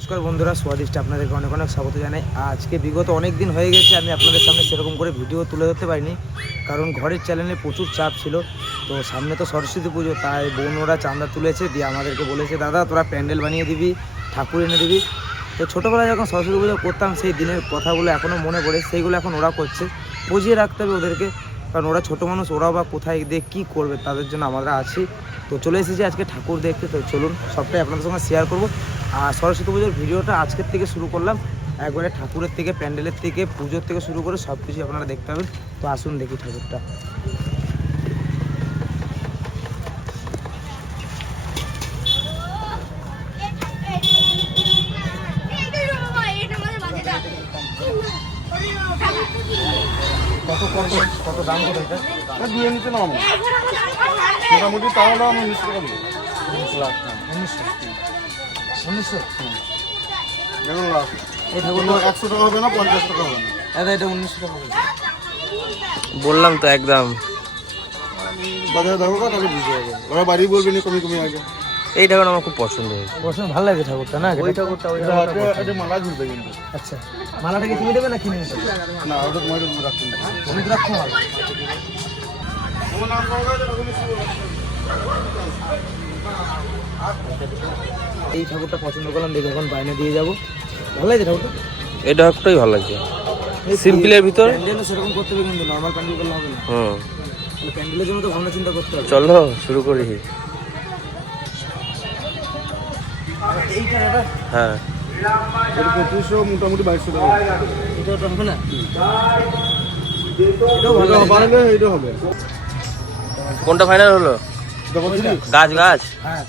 নমস্কার বন্ধুরা, স্বাদিষ্ট আপনাদেরকে অনেক অনেক স্বাগত জানাই। আজকে বিগত অনেক দিন হয়ে গেছে আমি আপনাদের সামনে সেরকম করে ভিডিও তুলে ধরতে পারিনি, কারণ ঘরের চ্যানেলে প্রচুর চাপ ছিল। তো সামনে তো সরস্বতী পুজো, তাই বোন ওরা চাঁদা তুলেছে, দিয়ে আমাদেরকে বলেছে দাদা তোরা প্যান্ডেল বানিয়ে দিবি, ঠাকুর এনে দিবি। তো ছোটোবেলায় যখন সরস্বতী পুজো করতাম সেই দিনের কথাগুলো এখনও মনে পড়ে, সেইগুলো এখন ওরা করছে। বুঝিয়ে রাখতে হবে ওদেরকে, কারণ ওরা ছোটো মানুষ, ওরাও বা কোথায় দিয়ে কী করবে, তাদের জন্য আমরা আছি। তো চলে এসেছি আজকে ঠাকুর দেখতে, তো চলুন সবটাই আপনাদের সঙ্গে শেয়ার করব। আর সরস্বতী পুজোর ভিডিওটা আজকের থেকে শুরু করলাম, একবারে ঠাকুরের থেকে, প্যান্ডেলের থেকে, পুজোর থেকে শুরু করে সব কিছু আপনারা দেখতে পাবেন। তো আসুন দেখি ঠাকুরটা। কত কত কত দাম কত এটা? দুয়ে নিতে না মোটামুটি তাহলে আমি 19 টাকা দেবো। 1900 দেখুন লাভ এই ঠাকুরগুলো 100 টাকা হবে না, 50 টাকা হবে না। দাদা এটা 1900 টাকা হবে। বললাম তো একদম বাজারে দেখো তাহলে বুঝতে পারবে, ওরা বাড়ি বলবে না কমি কমি আগে। এই ঠাকুর আমার খুব পছন্দ হয়েছে। পছন্দ ভালো লাগে ঠাকুরটা না? ওই ঠাকুরটা এটা মালা ঝুলবে কিন্তু। আচ্ছা, মালাটা কি তুমি দেবে না কিনে নিতে? না ওটা তোমার রাখুন, তুমি তো রাখো মালা। তোমার নাম পাওয়া যায় এই ঠাকুরটা পছন্দ করলাম, দেখে এখন বাইরে দিয়ে যাবো। ভালো লাগে ঠাকুরটা, এই ঠাকুরটাই ভালো লাগছে, সিম্পলের ভিতর। প্যান্ডেলও সেরকম করতে হবে, কিন্তু নর্মাল প্যান্ডেল করলে হবে না। প্যান্ডেলের জন্য তো ভাবনা চিন্তা করতে হবে। চলো শুরু করি। এই টাকাটা হ্যাঁ, 2500 মোটামুটি 2200 টাকা। এটা তো হবে না, এটাও ভালো হবে, এটা হবে। কোনটা ফাইনাল হলো? গাছ গাছ হ্যাঁ।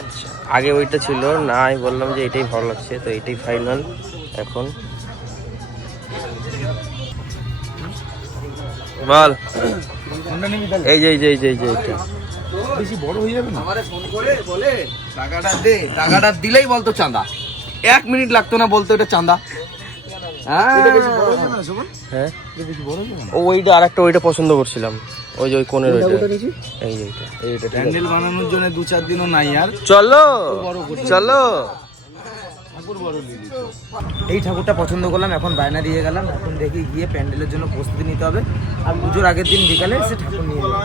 আচ্ছা, আগে ওইটা ছিল না, আমি বললাম যে এটাই ভালো লাগছে, তো এটাই ফাইনাল এখন। বল, কোনটা নিবি তাহলে? এই যে এই যে এই যে এই যে এটা বেশি বড় হয়ে যাবে না? আমারে ফোন করে বলে টাকাটা দে, টাকাটা দিলেই বলতো চাঁদা। 1 মিনিট লাগতো না বলতো এটা চাঁদা। এটা বেশি বড় হবে না শোভন, হ্যাঁ, এটা বেশি বড় হবে না। ওইটা আরেকটা ওইটা পছন্দ করছিলাম, ওই যে ওই কোণের ওইটা, এই যে এইটা এইটা ঠিক আছে। প্যান্ডেল বানানোর জন্য 2-4 দিনও নাই আর। চলো চলো। এই ঠাকুরটা পছন্দ করলাম, এখন বায়না দিয়ে গেলাম। এখন দেখি গিয়ে প্যান্ডেলের জন্য প্রস্তুতি নিতে হবে, আর পুজোর আগের দিন বিকালে সে ঠাকুর নিয়ে যাবে।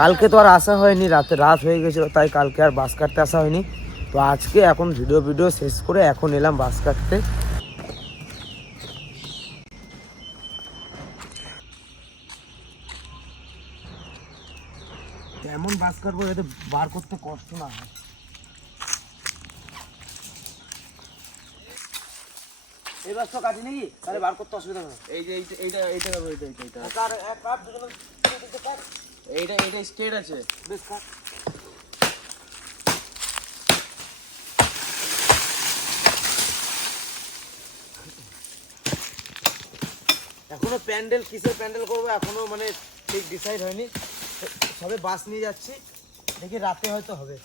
কালকে তো আর আসা হয়নি, রাত হয়ে গেছিলো, তাই কালকে আর বাস কাটতে আসা হয়নি। তো আজকে এখন ভিডিও শেষ করে এখন এলাম বাস কাটতে। এমন বাস কাটবো যাতে বার করতে কষ্ট না হয়। এই বাস তো কাটি নাকি, তাহলে বার করতে অসুবিধা হবে। এই যে এইটা এইটা করবো, এইটা এইটা এইটা এইটা এইটা স্ট্রেট আছে। বেশ কাট। এখনো প্যান্ডেল কিসের প্যান্ডেল করবো এখনো মানে ঠিক ডিসাইড হয়নি, সবে বাস নিয়ে যাচ্ছি, দেখি রাতে হয়তো হবে।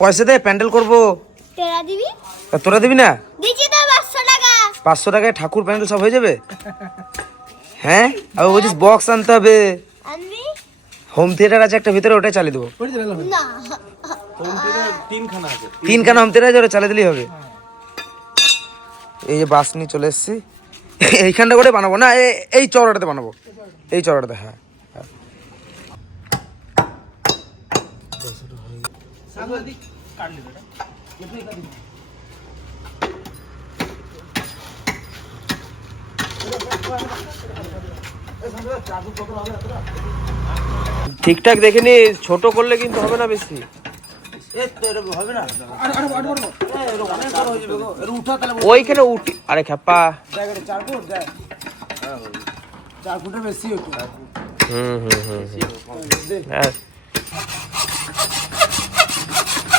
পয়সা দে, প্যান্ডেল করবো। তেরা দিবি? তোরা দিবি না? দিছি তো 500 টাকা। 500 টাকায় ঠাকুর প্যান্ডেল সব হয়ে যাবে? হ্যাঁ, আবার বলছিস বক্স আনতে হবে। আনবি? হোম থিয়েটার আছে একটা ভিতরে, ওটাই চালিয়ে দেবো। না। তিনখানা হোম থিয়েটার আছে, ওটা চালিয়ে দিলেই হবে। এই যে বাস নিয়ে চলে এসেছি, এইখানটা করে বানাবো না, এই চওড়াটাতে বানাবো, এই চওড়াটাতে। হ্যাঁ, ঠিকঠাক দেখে নি, ছোট করলে কিন্তু হবে না বেশি। হবে না, ওইখানে উঠি, আরে খেপা। 4 ফুটের বেশি হতো। হ্যাঁ,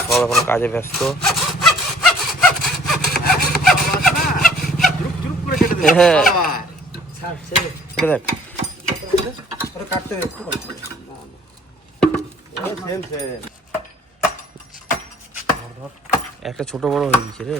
সব এখন কাজে ব্যস্ত। হ্যাঁ, দেখ কাটতে হবে একটু। একটা ছোট বড় হয়ে গেছে রে।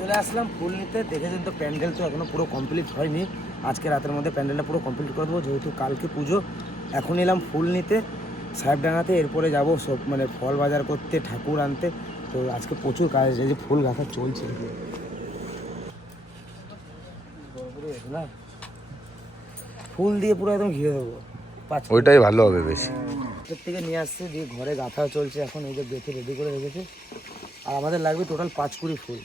চলে আসলাম ফুল নিতে। দেখেছেন তো প্যান্ডেল তো এখনো পুরো কমপ্লিট হয়নি। আজকে রাতের মধ্যে প্যান্ডেলটা পুরো কমপ্লিট করে দেবো, যেহেতু কালকে পুজো। এখন এলাম ফুল নিতে সাহেবডাঙ্গাতে, এরপরে যাব সব মানে ফল বাজার করতে, ঠাকুর আনতে। তো আজকে প্রচুর কাজ, এই যে ফুল গাঁথা চলছে না, ফুল দিয়ে পুরো একদম ঘিরে দেবো। ওইটাই ভালো হবে বেশি। থেকে নিয়ে আসছে, দিয়ে ঘরে গাঁথা চলছে এখন। এই যে গেঁথে রেডি করে রেখেছে। আর আমাদের লাগবে টোটাল 5 কুড়ি ফুল।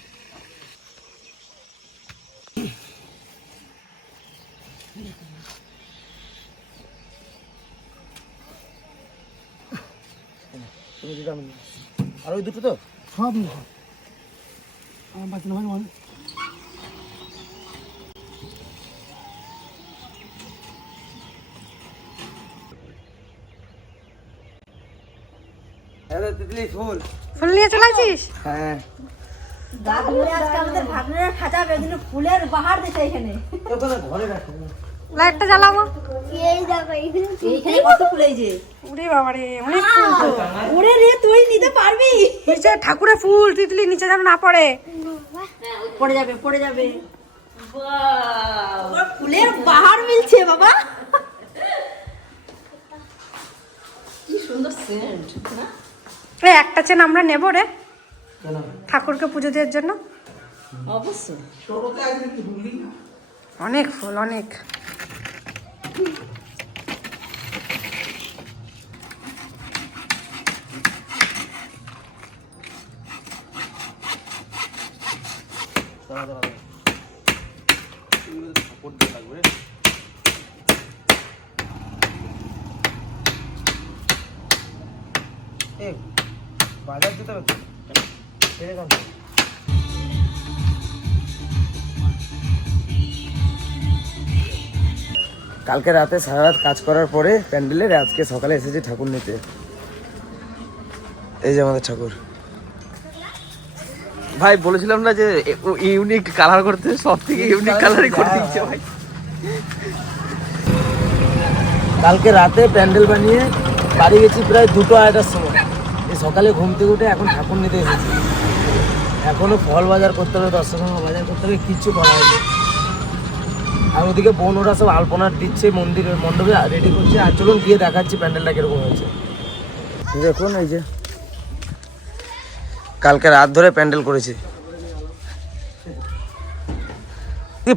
আর ওই দুটো তো সব আমার বাকি না মানে ফুল ফুল নিয়ে চলে আসিস? হ্যাঁ, ফুলের বাহার দিতে এখানে ঘরে রাখো। লাইটটা জ্বালাবো। এই দেখো এইখানে কত ফুল এই যে, ওরে বাবা রে, অনেক ফুল তো। ওরে রে তুই নিতে পারবি? নিচে ঠাকুরের ফুল, তিতলি নিচে যেন না পড়ে। পড়ে যাবে পড়ে যাবে। বাহ, ফুলের বাহার মিলছে বাবা। কি সুন্দর সেন্ট না? এই একটা চেন আমরা নেবো রে ঠাকুরকে পুজো দেওয়ার জন্য। অবশ্যই। অনেক ফুল, অনেক। বাজার দিতে হবে কালকে রাতে সারা রাত কাজ করার পরে প্যান্ডেলের আজকে সকালে এসেছি ঠাকুর নিতে। এই যে আমাদের ঠাকুর। ভাই বলেছিলাম না যে ইউনিক কালার করতে, সব থেকে ইউনিক কালারই করে দিচ্ছে ভাই। কালকে রাতে প্যান্ডেল বানিয়ে বাড়ি গেছি প্রায় 2:30টার সময়। এই সকালে ঘুম থেকে উঠে এখন ঠাকুর নিতে এসেছি। এখনো ফল বাজার করতে হবে, দর্শকর্মা বাজার করতে হবে, কিচ্ছু করা হয়নি। আর ওদিকে বোন ওরা সব আলপনা দিচ্ছে, মন্দিরের মণ্ডপে রেডি করছে। আর চলুন গিয়ে দেখাচ্ছি প্যান্ডেলটা কিরকম হয়েছে। দেখুন এই যে কালকে রাত ধরে প্যান্ডেল করেছি।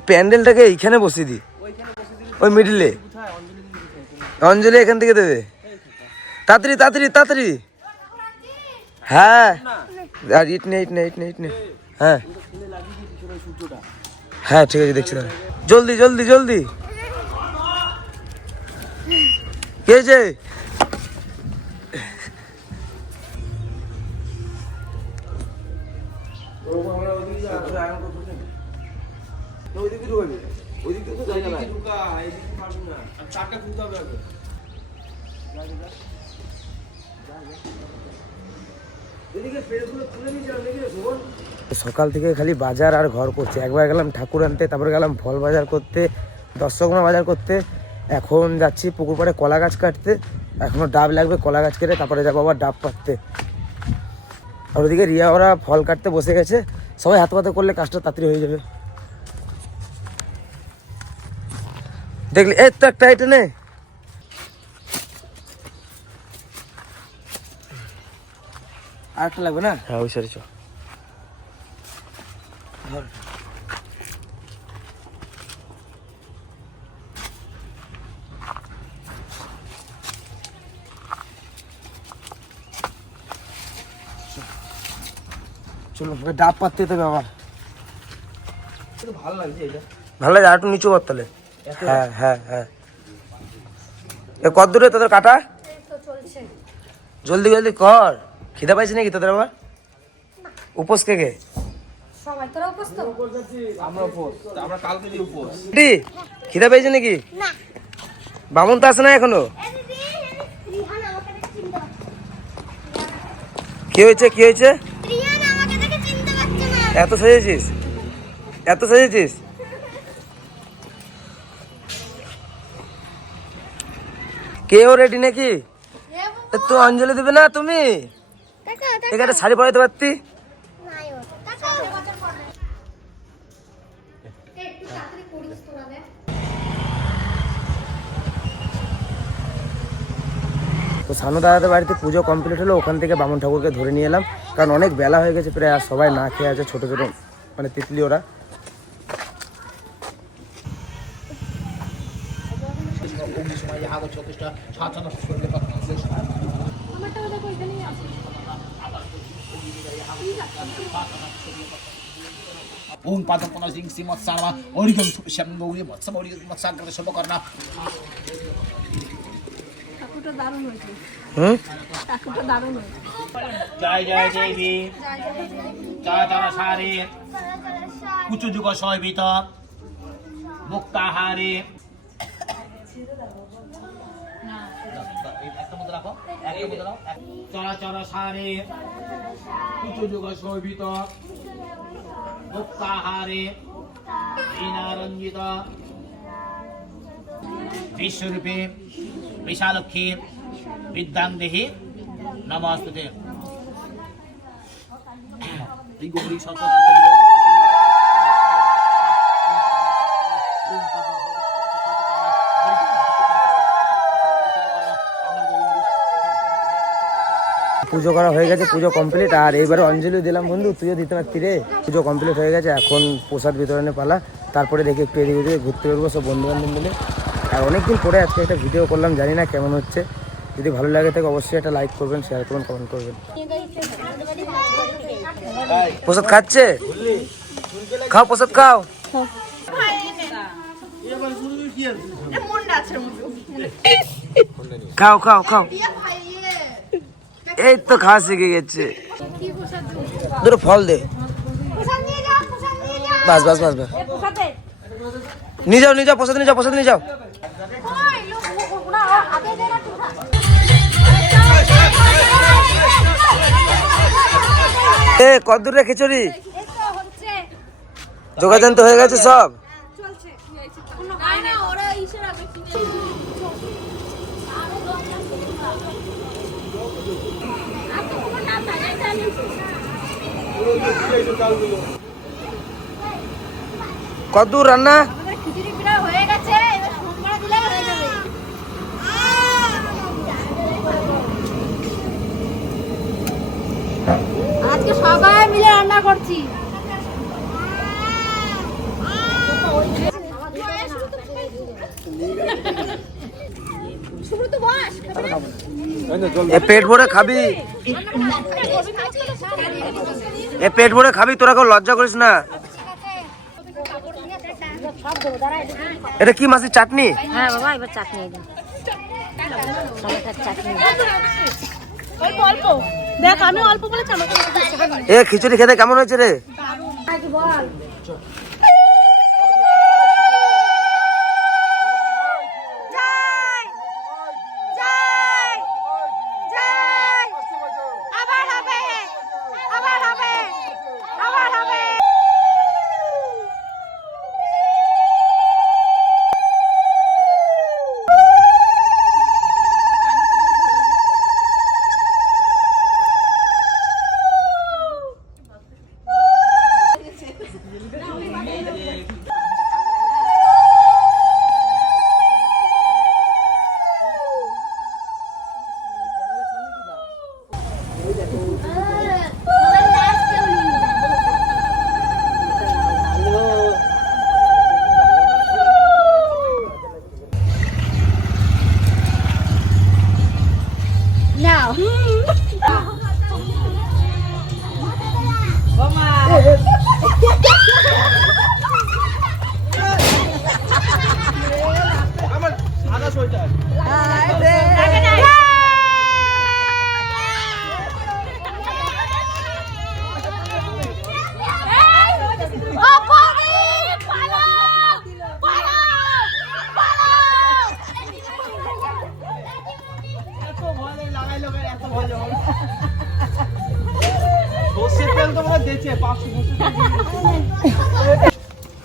প্যান্ডেলটাকে এইখানে বসিয়ে দিই, ওই মিডিলে। অঞ্জলি এখান থেকে দেবে, তাড়াতাড়ি তাড়াতাড়ি তাড়াতাড়ি। হ্যাঁ, আর ইট নে ইট নে ইট নে ইট নে। হ্যাঁ হ্যাঁ ঠিক আছে, দেখছি তাহলে। জলদি জলদি জলদি। কে হয়েছে? সকাল থেকে খালি বাজার আর ঘর করছে। একবার গেলাম ঠাকুর আনতে, তারপরে গেলাম ফল বাজার করতে, দর্শকর্মা বাজার করতে। এখন যাচ্ছি পুকুর পাড়ে কলা গাছ কাটতে। এখনো ডাব লাগবে, কলা গাছ কেটে তারপরে যাবো আবার ডাব পাততে। আর ওদিকে রিয়া ওরা ফল কাটতে বসে গেছে। সবাই হাত পাতে করলে কাজটা তাড়াতাড়ি হয়ে যাবে। দেখলি এই তো একটা এটা নে। আর একটা লাগবে না? হ্যাঁ ওই সারি চ। চলো ডাব পাততে তো বাবা। ভালো লাগছে এটা। ভালো লাগে, আর একটু নিচু কর তাহলে। হ্যাঁ হ্যাঁ হ্যাঁ। কত দূরে তোদের কাটা? জলদি জলদি কর। খিদা পাইছে নাকি তোদের আবার? উপোস কে কে? সবাই তোরা উপোস তো? রে, খিদা পেয়েছে নাকি? বামুন তো আসে না এখনো। কি হয়েছে কি হয়েছে? এত সেজেছিস, এত সেজেছিস? কেউ রেডি নাকি? তো অঞ্জলি দেবে না তুমি? এখানে শাড়ি পরাইতে পারতি। তো সানু দাদাদের বাড়িতে পুজো কমপ্লিট হলো, ওখান থেকে বামুন ঠাকুরকে ধরে নিয়ে এলাম, কারণ অনেক বেলা হয়ে গেছে প্রায়, আর সবাই না খেয়ে আছে, ছোটো ছোটো মানে তিতলি ওরা। ওম পাদম কোন সিং সিমত সারমা অরিগম শ্যামগৌরি মৎসম অরিগম মৎসাগ্র শুভকর্ণা। ঠাকুরটা দারুণ হয়েছে, হুম, ঠাকুরটা দারুণ হয়েছে। জয় জয় দেবী জয় তরসারে কুচুযুগ শৈবিত মুক্তাহারে। চরাচর সারে কুচুযুগ শোভিত মুক্তাহারে দীনারঞ্জিত বিশ্বরূপে বিশালক্ষী বিদ্যাং দেহি নমস্তুতে। এই গৌরী পুজো করা হয়ে গেছে, পুজো কমপ্লিট। আর এইবারে অঞ্জলি দিলাম বন্ধু, তুইও দিতে পারতি রে। পুজো কমপ্লিট হয়ে গেছে, এখন প্রসাদ বিতরণের পালা। তারপরে দেখি একটু এদিকে ওদিকে ঘুরতে বেরবো সব বন্ধু বান্ধব মিলে। আর অনেকদিন পরে আজকে একটা ভিডিও করলাম, জানি না কেমন হচ্ছে। যদি ভালো লাগে থাকে অবশ্যই একটা লাইক করবেন, শেয়ার করবেন, কমেন্ট করবেন। প্রসাদ খাচ্ছে? খাও প্রসাদ খাও। খাও খাও খাও। এই তো খাওয়া শিখে গেছে। দুটো ফল দে। বাস বাস বাস বাস। নিয়ে যাও নিয়ে যাও, প্রসাদ নিয়ে যাও, প্রসাদ নিয়ে যাও। এ কদ্দুর রে খিচুড়ি? যোগাযোগ তো হয়ে গেছে সব। কদ্দুর রান্না? খিচুড়ি প্রায় হয়ে গেছে, এবার সোমবার দিলে হয়ে যাবে। আজকে সবাই মিলে রান্না করছি। এ পেট ভরে খাবি, এ পেট ভরে খাবি, তোরা কেউ লজ্জা করিস না। এটা কি মাছের চাটনি? হ্যাঁ বাবা, এবার চাটনি দিন। চাটনি দেখ আমি অল্প বলেছি, আমাকে এ খিচুড়ি খেতে কেমন হয়েছে রে? বল।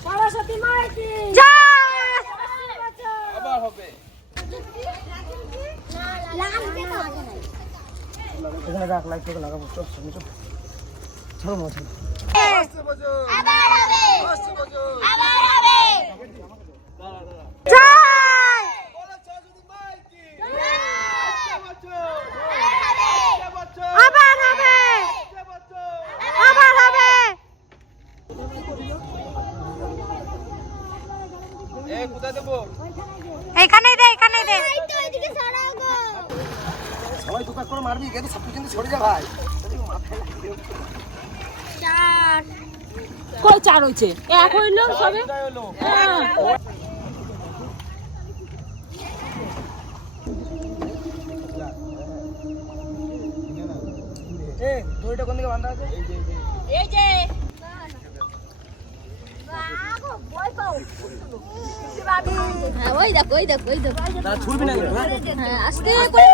সরস্বতী মায়ের কি আবার হবে। লাগবে না এখানে রাখ, লাইট থেকে লাগাবো। চল চলো চলো চলো মা চলো। আবার হবে আবার হবে আবার হবে, আবার হবে। এ কোথায় দেবো? এইখানেই দে, এইখানেই দে। তো এদিকে সরাও গো সবাই টুকটাক করে মারবি, কিন্তু সব কিন্তু ছড়ে যা ভাই। চার কই 4 হইছে? 1 হইলো সবে। এ দড়িটা কোন দিকে বাঁধা আছে? এই যে হ্যাঁ ওই দেখো ওই দেখো ওই দেখো তারা ছুটবি না কিন্তু, হ্যাঁ? হ্যাঁ আস্তে করে